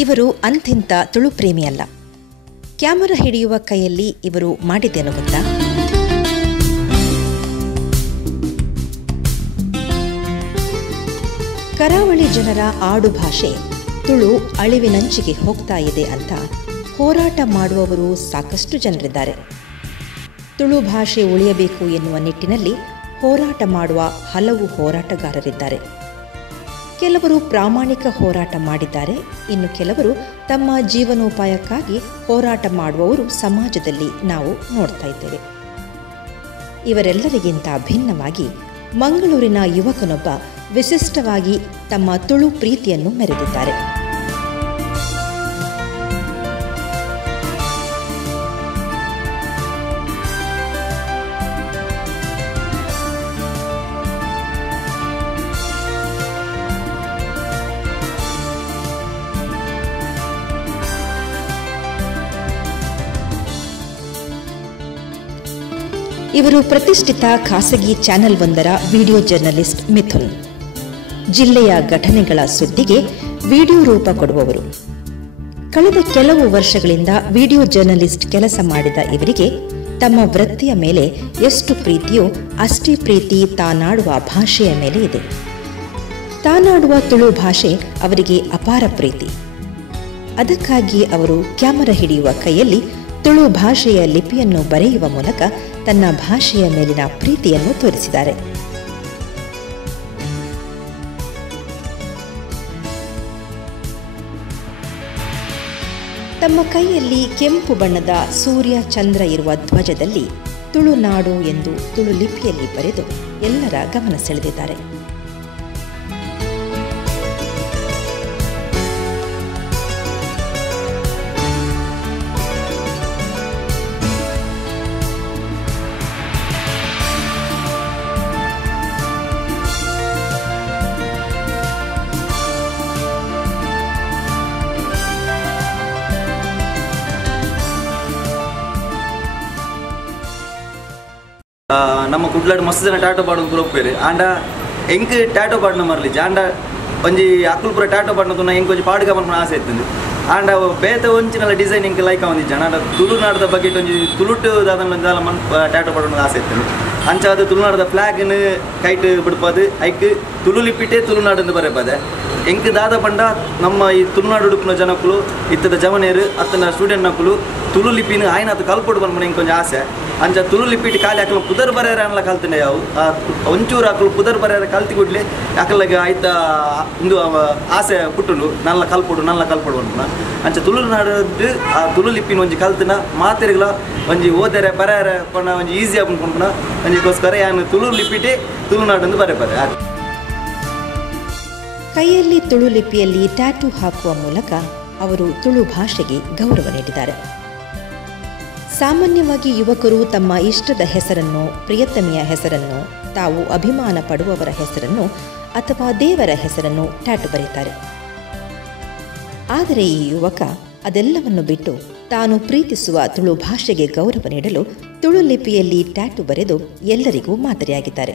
ಇವರು ಅಂತಿಂತ ತುಳು ಪ್ರೇಮಿಯಲ್ಲ. ಕ್ಯಾಮರಾ ಹಿಡಿಯುವ ಕೈಯಲ್ಲಿ ಇವರು ಮಾಡಿದ್ದೇನು ಗೊತ್ತಾ? ಕರಾವಳಿ ಜನರ ಆಡು ಭಾಷೆ ತುಳು ಅಳಿವಿನಂಚಿಗೆ ಹೋಗ್ತಾ ಇದೆ ಅಂತ ಹೋರಾಟ ಮಾಡುವವರು ಸಾಕಷ್ಟು ಜನರಿದ್ದಾರೆ. ತುಳು ಭಾಷೆ ಉಳಿಯಬೇಕು ಎನ್ನುವ ನಿಟ್ಟಿನಲ್ಲಿ ಹೋರಾಟ ಮಾಡುವ ಹಲವು ಹೋರಾಟಗಾರರಿದ್ದಾರೆ. ಕೆಲವರು ಪ್ರಾಮಾಣಿಕ ಹೋರಾಟ ಮಾಡಿದ್ದಾರೆ. ಇನ್ನು ಕೆಲವರು ತಮ್ಮ ಜೀವನೋಪಾಯಕ್ಕಾಗಿ ಹೋರಾಟ ಮಾಡುವವರು ಸಮಾಜದಲ್ಲಿ ನಾವು ನೋಡ್ತಾ ಇದ್ದೇವೆ. ಇವರೆಲ್ಲರಿಗಿಂತ ಭಿನ್ನವಾಗಿ ಮಂಗಳೂರಿನ ಯುವಕನೊಬ್ಬ ವಿಶಿಷ್ಟವಾಗಿ ತಮ್ಮ ತುಳು ಪ್ರೀತಿಯನ್ನು ಮೆರೆದಿದ್ದಾರೆ. ಇವರು ಪ್ರತಿಷ್ಠಿತ ಖಾಸಗಿ ಚಾನೆಲ್ ಒಂದರ ವಿಡಿಯೋ ಜರ್ನಲಿಸ್ಟ್ ಮಿಥುನ್. ಜಿಲ್ಲೆಯ ಘಟನೆಗಳ ಸುದ್ದಿಗೆ ವಿಡಿಯೋ ರೂಪ ಕೊಡುವವರು. ಕಳೆದ ಕೆಲವು ವರ್ಷಗಳಿಂದ ವಿಡಿಯೋ ಜರ್ನಲಿಸ್ಟ್ ಕೆಲಸ ಮಾಡಿದ ಇವರಿಗೆ ತಮ್ಮ ವೃತ್ತಿಯ ಮೇಲೆ ಎಷ್ಟು ಪ್ರೀತಿಯೋ ಅಷ್ಟೇ ಪ್ರೀತಿ ತಾನಾಡುವ ಭಾಷೆಯ ಮೇಲೆ ಇದೆ. ತಾನಾಡುವ ತುಳು ಭಾಷೆ ಅವರಿಗೆ ಅಪಾರ ಪ್ರೀತಿ. ಅದಕ್ಕಾಗಿ ಅವರು ಕ್ಯಾಮರಾ ಹಿಡಿಯುವ ಕೈಯಲ್ಲಿ ತುಳು ಭಾಷೆಯ ಲಿಪಿಯನ್ನು ಬರೆಯುವ ಮೂಲಕ ತನ್ನ ಭಾಷೆಯ ಮೇಲಿನ ಪ್ರೀತಿಯನ್ನು ತೋರಿಸಿದ್ದಾರೆ. ತಮ್ಮ ಕೈಯಲ್ಲಿ ಕೆಂಪು ಬಣ್ಣದ ಸೂರ್ಯ ಚಂದ್ರ ಇರುವ ಧ್ವಜದಲ್ಲಿ ತುಳುನಾಡು ಎಂದು ತುಳು ಲಿಪಿಯಲ್ಲಿ ಬರೆದು ಎಲ್ಲರ ಗಮನ ಸೆಳೆದಿದ್ದಾರೆ. ನಮ್ಮ ಕುಡ್ಲಾಡ್ ಮಸ್ತ್ ಜನ ಟಾಟೋ ಪಾಡು ಪೂರ ಆಂಡ ಎಂಕ್ ಟಾಟೋ ಪಾಡ್ನ ಮರಲಿ. ಆಂಡ ಒಂಜಿ ಅಕ್ಕುಲ್ ಪೂರ ಟಾಟೋ ಪಾಡ್ನ ತುನ ಎಂಕ್ ಒಂಜಿ ಪಾಡುಗ ಮನ್ಪುನ ಆಸೆ ಇತ್ತು ಆಂಡ ಬೇತೆ ಒಂಚಿನಲ್ಲ ಡಿಸೈನ್ ಎಂಕ್ ಲೈಕ್ ಒಂದಿಜ್ಜ ಆಂಡ ತುಳುನಾಡದ ಬಗ್ಗೆ ಒಂಜಿ ತುಳುಟು ದಾದನ ದಾಲ ಮನ್ ಟಾಟೋ ಪಾಡೋಣ ಆಸೆ ಇತ್ತು ಅಂಚ ಅದು ತುಳುನಾಡದ ಫ್ಲಾಗ್ನ ಕೈಟ್ ಬಿಡ್ಪದು. ಐಕ್ ತುಳು ಲಿಪಿಟೇ ತುಳುನಾಡು ಬರೆಪದೆ. ಎಂಕ್ ದಾದ ಪಂಡ ನಮ್ಮ ಈ ತುಳುನಾಡು ಉಡುಪಿನ ಜನಕ್ಕಳು, ಇತ್ತದ ಜಮನೇರು ಅತ್ತನ ಸ್ಟೂಡೆಂಟ್ ನಕ್ಕಲು ತುಳು ಲಿಪಿನ ಆಯ್ನ ಅದು ಕಲ್ಪೊಡು ಬಂದ್ಮನೆ ಇಂಕ್ ಕೊಂಚ ಆಸೆ. ಅಂಚ ತುಳು ಲಿಪಿಟ್ ಕಾಲಿ ಅಕಲು ಪುದರ್ ಬರೆಯರ ಅನ್ಲ ಕಲ್ತಿನ ಆ ಒಂಚೂರು ಅಕಲು ಪುದರ್ ಬರೆಯರ ಕಲ್ತಿ ಕೊಡ್ಲಿ ಅಕಲಗೆ ಆಯ್ತ ಇಂದು ಆಸೆ ಪುಟ್ಟುಲು ನಲ್ಲ ಕಲ್ಪೊಡು ನಲ್ಲ ಕಲ್ಪೊಡು ಅಂತ ಅಂಚ ತುಳುನಾಡು ಆ ತುಳು ಲಿಪಿನ ಒಂಜಿ ಕಲ್ತಿನ ಮಾತೆರೆಗಳ ಒಂಜಿ ಓದರೆ ಬರೆಯರ ಪಣ ಒಂಜಿ ಈಸಿ ಆಗ್ಕೊಂಡ್ಕೊಂಡ ಒಂಜಿಗೋಸ್ಕರ ಯಾನು ತುಳು ಲಿಪಿಟೇ ತುಳುನಾಡು ಅಂದು ಹಾಗೆ ಕೈಯಲ್ಲಿ ತುಳು ಲಿಪಿಯಲ್ಲಿ ಟ್ಯಾಟೂ ಹಾಕುವ ಮೂಲಕ ಅವರು ತುಳು ಭಾಷೆಗೆ ಗೌರವ ನೀಡಿದ್ದಾರೆ. ಸಾಮಾನ್ಯವಾಗಿ ಯುವಕರು ತಮ್ಮ ಇಷ್ಟದ ಹೆಸರನ್ನು, ಪ್ರಿಯತಮಿಯ ಹೆಸರನ್ನು, ತಾವು ಅಭಿಮಾನ ಪಡುವವರ ಹೆಸರನ್ನು ಅಥವಾ ದೇವರ ಹೆಸರನ್ನು ಟ್ಯಾಟು ಬರೀತಾರೆ ಆದರೆ ಈ ಯುವಕ ಅದೆಲ್ಲವನ್ನು ಬಿಟ್ಟು ತಾನು ಪ್ರೀತಿಸುವ ತುಳು ಭಾಷೆಗೆ ಗೌರವ ನೀಡಲು ತುಳು ಲಿಪಿಯಲ್ಲಿ ಟ್ಯಾಟು ಬರೆದು ಎಲ್ಲರಿಗೂ ಮಾದರಿಯಾಗಿದ್ದಾರೆ.